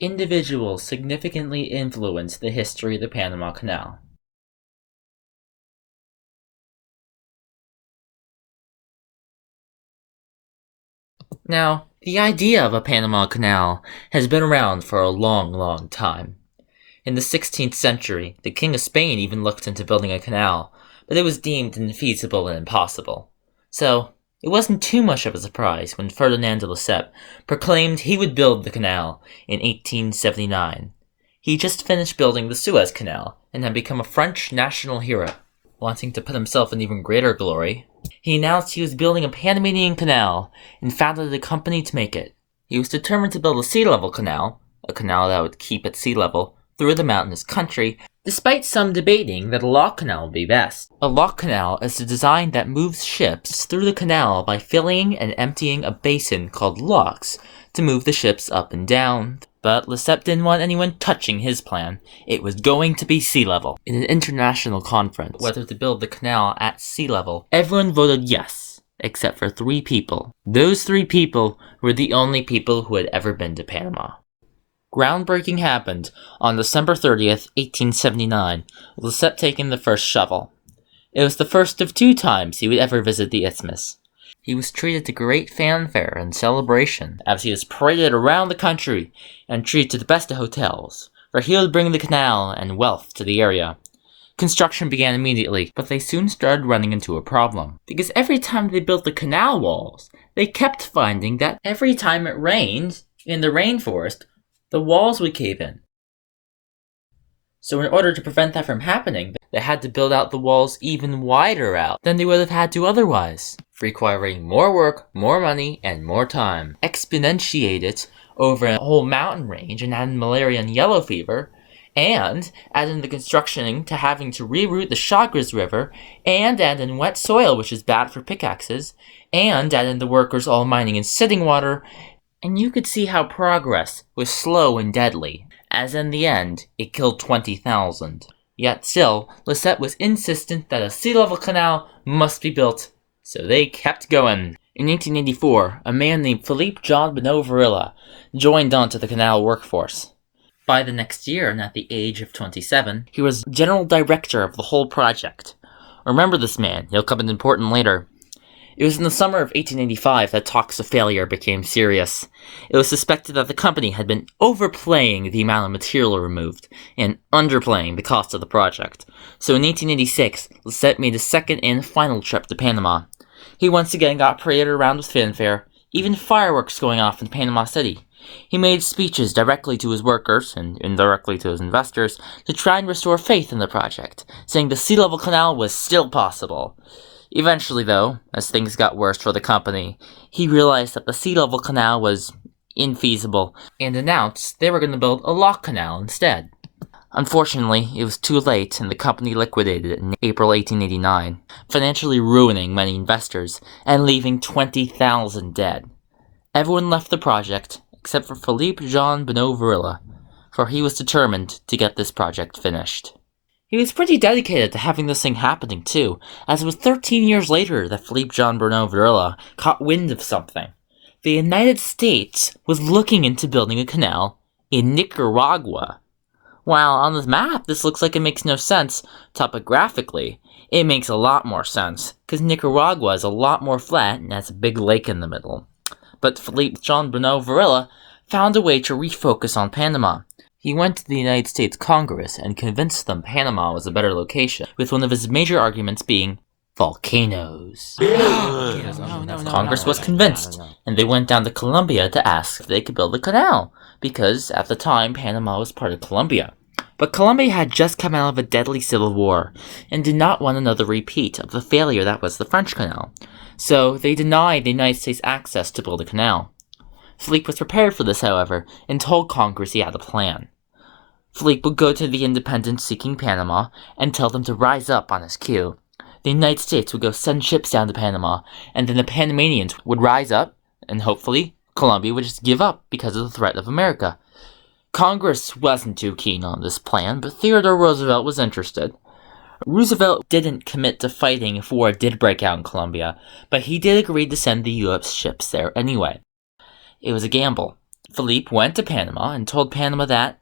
Individuals significantly influenced the history of the Panama Canal. Now, the idea of a Panama Canal has been around for a long time. In the 16th century, the King of Spain even looked into building a canal, but it was deemed infeasible and impossible. So, it wasn't too much of a surprise when Ferdinand de Lesseps proclaimed he would build the canal in 1879. He just finished building the Suez Canal and had become a French national hero. Wanting to put himself in even greater glory, he announced he was building a Panamanian canal and founded a company to make it. He was determined to build a sea-level canal, a canal that would keep at sea level through the mountainous country, despite some debating that a lock canal would be best. A lock canal is a design that moves ships through the canal by filling and emptying a basin called locks to move the ships up and down. But Lesseps didn't want anyone touching his plan. It was going to be sea level. In an international conference, whether to build the canal at sea level, everyone voted yes, except for 3 people. Those 3 people were the only people who had ever been to Panama. Groundbreaking happened on December 30th, 1879, with Lesseps taking the first shovel. It was the first of 2 times he would ever visit the isthmus. He was treated to great fanfare and celebration as he was paraded around the country and treated to the best of hotels, for he would bring the canal and wealth to the area. Construction began immediately, but they soon started running into a problem, because every time they built the canal walls, they kept finding that every time it rained in the rainforest, the walls would cave in. So in order to prevent that from happening, they had to build out the walls even wider out than they would have had to otherwise, requiring more work, more money, and more time. Exponentiate it over a whole mountain range and add in malaria and yellow fever, and add in the construction to having to reroute the Chagres River, and add in wet soil, which is bad for pickaxes, and add in the workers all mining in sitting water, and you could see how progress was slow and deadly, as in the end, it killed 20,000. Yet still, Lesseps was insistent that a sea-level canal must be built, so they kept going. In 1884, a man named Philippe Jean Bonneau joined onto the canal workforce. By the next year, and at the age of 27, he was general director of the whole project. Remember this man, he'll come in important later. It was in the summer of 1885 that talks of failure became serious. It was suspected that the company had been overplaying the amount of material removed and underplaying the cost of the project. So in 1886, Lesseps made his second and final trip to Panama. He once again got paraded around with fanfare, even fireworks going off in Panama City. He made speeches directly to his workers, and indirectly to his investors, to try and restore faith in the project, saying the sea-level canal was still possible. Eventually, though, as things got worse for the company, he realized that the sea-level canal was infeasible, and announced they were going to build a lock canal instead. Unfortunately, it was too late, and the company liquidated in April 1889, financially ruining many investors, and leaving 20,000 dead. Everyone left the project, except for Philippe Jean Bonneau, for he was determined to get this project finished. He was pretty dedicated to having this thing happening too, as it was 13 years later that Philippe Jean Bonneau caught wind of something. The United States was looking into building a canal in Nicaragua. While on the map this looks like it makes no sense topographically, it makes a lot more sense, because Nicaragua is a lot more flat and has a big lake in the middle. But Philippe Jean Bonneau found a way to refocus on Panama. He went to the United States Congress and convinced them Panama was a better location, with one of his major arguments being volcanoes. Congress was convinced, and they went down to Colombia to ask if they could build a canal, because at the time Panama was part of Colombia. But Colombia had just come out of a deadly civil war, and did not want another repeat of the failure that was the French Canal, so they denied the United States access to build a canal. Philippe was prepared for this, however, and told Congress he had a plan. Philippe would go to the independence-seeking Panama and tell them to rise up on his cue. The United States would go send ships down to Panama, and then the Panamanians would rise up, and hopefully Colombia would just give up because of the threat of America. Congress wasn't too keen on this plan, but Theodore Roosevelt was interested. Roosevelt didn't commit to fighting if war did break out in Colombia, but he did agree to send the U.S. ships there anyway. It was a gamble. Philippe went to Panama and told Panama that,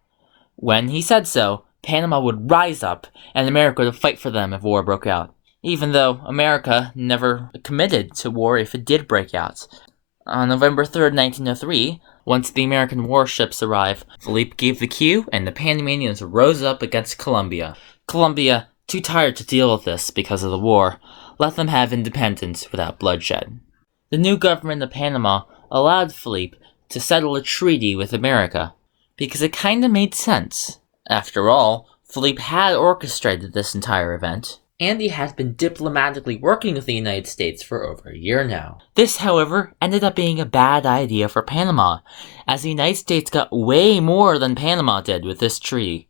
when he said so, Panama would rise up and America would fight for them if war broke out, even though America never committed to war if it did break out. On November 3rd, 1903, once the American warships arrived, Philippe gave the cue and the Panamanians rose up against Colombia. Colombia, too tired to deal with this because of the war, let them have independence without bloodshed. The new government of Panama allowed Philippe to settle a treaty with America, because it kinda made sense. After all, Philippe had orchestrated this entire event, and he had been diplomatically working with the United States for over a year now. This, however, ended up being a bad idea for Panama, as the United States got way more than Panama did with this treaty.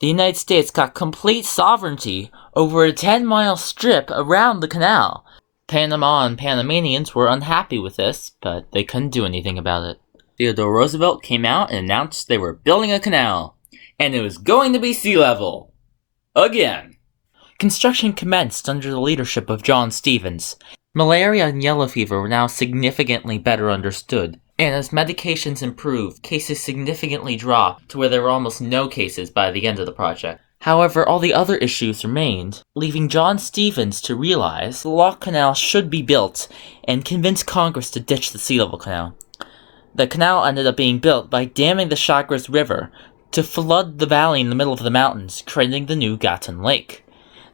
The United States got complete sovereignty over a 10-mile strip around the canal. Panama and Panamanians were unhappy with this, but they couldn't do anything about it. Theodore Roosevelt came out and announced they were building a canal, and it was going to be sea level. Again. Construction commenced under the leadership of John Stevens. Malaria and yellow fever were now significantly better understood, and as medications improved, cases significantly dropped to where there were almost no cases by the end of the project. However, all the other issues remained, leaving John Stevens to realize the lock canal should be built and convince Congress to ditch the sea level canal. The canal ended up being built by damming the Chagres River to flood the valley in the middle of the mountains, creating the new Gatun Lake.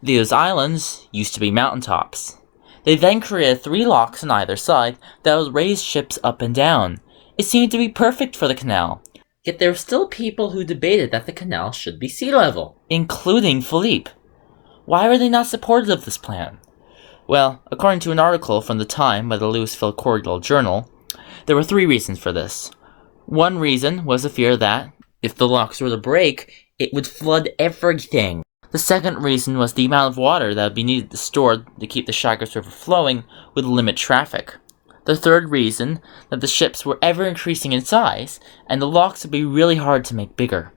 These islands used to be mountaintops. They then created 3 locks on either side that would raise ships up and down. It seemed to be perfect for the canal. Yet there were still people who debated that the canal should be sea level, including Philippe. Why were they not supportive of this plan? Well, according to an article from the time by the Louisville Courtier Journal, there were 3 reasons for this. One reason was the fear that, if the locks were to break, it would flood everything. The second reason was the amount of water that would be needed to store to keep the Chagres River flowing would limit traffic. The third reason, that the ships were ever increasing in size, and the locks would be really hard to make bigger.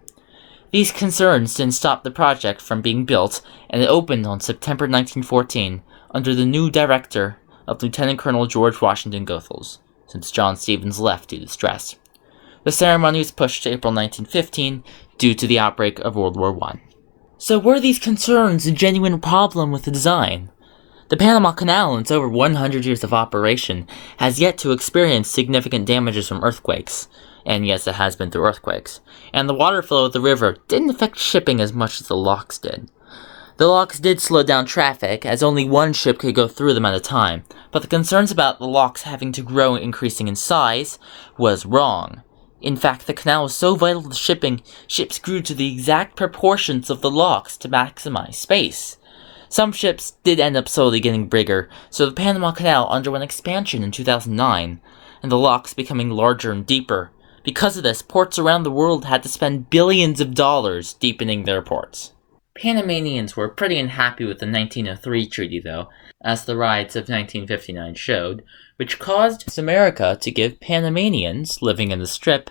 These concerns didn't stop the project from being built, and it opened on September 1914 under the new director of Lieutenant Colonel George Washington Goethals, since John Stevens left due to stress. The ceremony was pushed to April 1915 due to the outbreak of World War I. So were these concerns a genuine problem with the design? The Panama Canal, in its over 100 years of operation, has yet to experience significant damages from earthquakes, and yes, it has been through earthquakes, and the water flow of the river didn't affect shipping as much as the locks did. The locks did slow down traffic, as only one ship could go through them at a time, but the concerns about the locks having to grow and increasing in size was wrong. In fact, the canal was so vital to shipping, ships grew to the exact proportions of the locks to maximize space. Some ships did end up slowly getting bigger, so the Panama Canal underwent expansion in 2009, and the locks becoming larger and deeper. Because of this, ports around the world had to spend billions of dollars deepening their ports. Panamanians were pretty unhappy with the 1903 treaty, though, as the riots of 1959 showed, which caused America to give Panamanians living in the Strip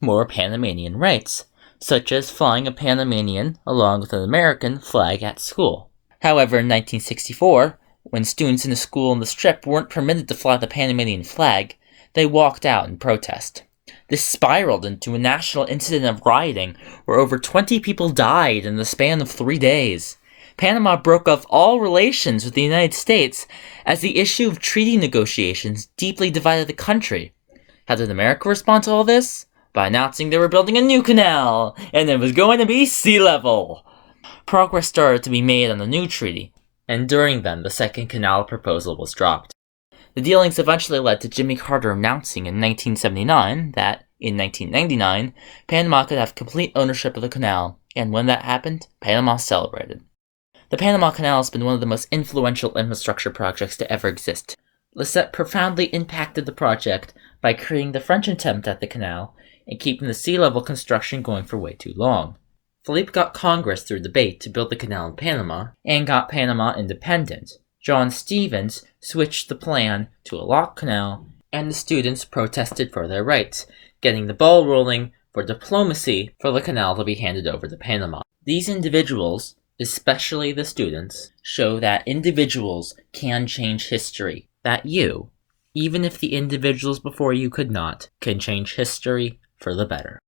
more Panamanian rights, such as flying a Panamanian along with an American flag at school. However, in 1964, when students in a school in the Strip weren't permitted to fly the Panamanian flag, they walked out in protest. This spiraled into a national incident of rioting where over 20 people died in the span of 3 days. Panama broke off all relations with the United States as the issue of treaty negotiations deeply divided the country. How did America respond to all this? By announcing they were building a new canal, and it was going to be sea level. Progress started to be made on the new treaty, and during them the second canal proposal was dropped. The dealings eventually led to Jimmy Carter announcing in 1979 that, in 1999, Panama could have complete ownership of the canal, and when that happened, Panama celebrated. The Panama Canal has been one of the most influential infrastructure projects to ever exist. Lesseps profoundly impacted the project by creating the French attempt at the canal and keeping the sea-level construction going for way too long. Philippe got Congress through debate to build the canal in Panama, and got Panama independent. John Stevens switched the plan to a lock canal, and the students protested for their rights, getting the ball rolling for diplomacy for the canal to be handed over to Panama. These individuals, especially the students, show that individuals can change history. That you, even if the individuals before you could not, can change history for the better.